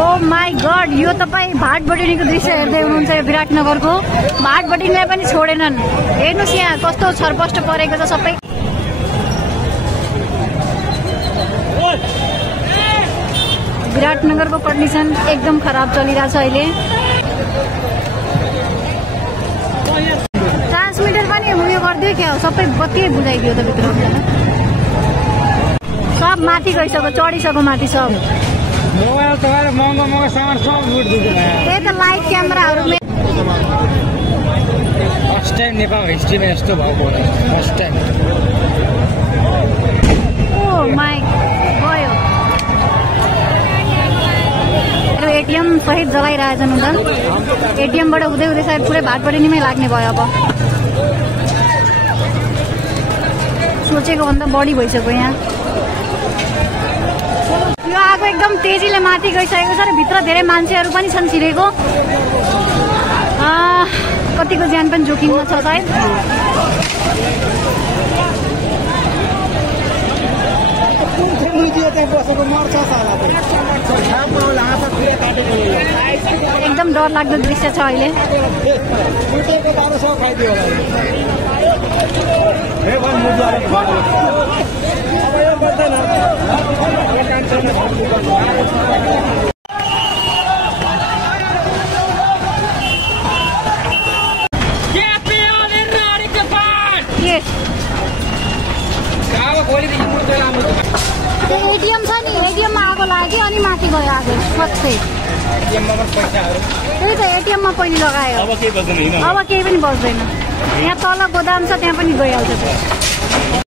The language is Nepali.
ओ माई गड, यो तपाईँ भाटबटिनीको दृश्य हेर्दै हुनुहुन्छ। यो विराटनगरको भाटबटिनीलाई पनि छोडेनन्। हेर्नुहोस् यहाँ कस्तो छरपष्ट परेको छ सबै। विराटनगरको कन्डिसन एकदम खराब चलिरहेछ अहिले। ट्रान्समिटर पनि उयो गरिदियो क्या, सबै बत्ती बुझाइदियो त भित्र। सब माथि गइसक्यो, चढिसक्यो माथि सब। मोबाइल तपाईहरु महँगो महँगो सामान सब लुट दिन्छ भाइ। त्यही त लाइभ क्यामेराहरु फर्स्ट टाइम नेपाल हिस्ट्रीमा यस्तो भएको हो। First time. ओ माई गयो। एटीएम सहित जलाइरहेछन् उता। एटीएमबाट हुँदै हुँदै सायद पुरै भाटबटिनीमै लाग्ने भयो। अब सोचेको भन्दा बढी भइसक्यो यहाँ। यो आगो एकदम तेजीले माथि गइसकेको छ र भित्र धेरै मान्छेहरू पनि छन् छिरेको। कतिको ज्यान पनि जोखिममा छ सायद। एकदम डर लाग्दो दृश्य छ अहिले। एटीएम छ नि, एटीएममा आगो लाग्यो अनि माथि गयो आगो सबै। त्यही त एटीएममा पनि लगायो। अब केही पनि बज्दैन। यहाँ तल गोदाम छ, त्यहाँ पनि गइहाल्छ।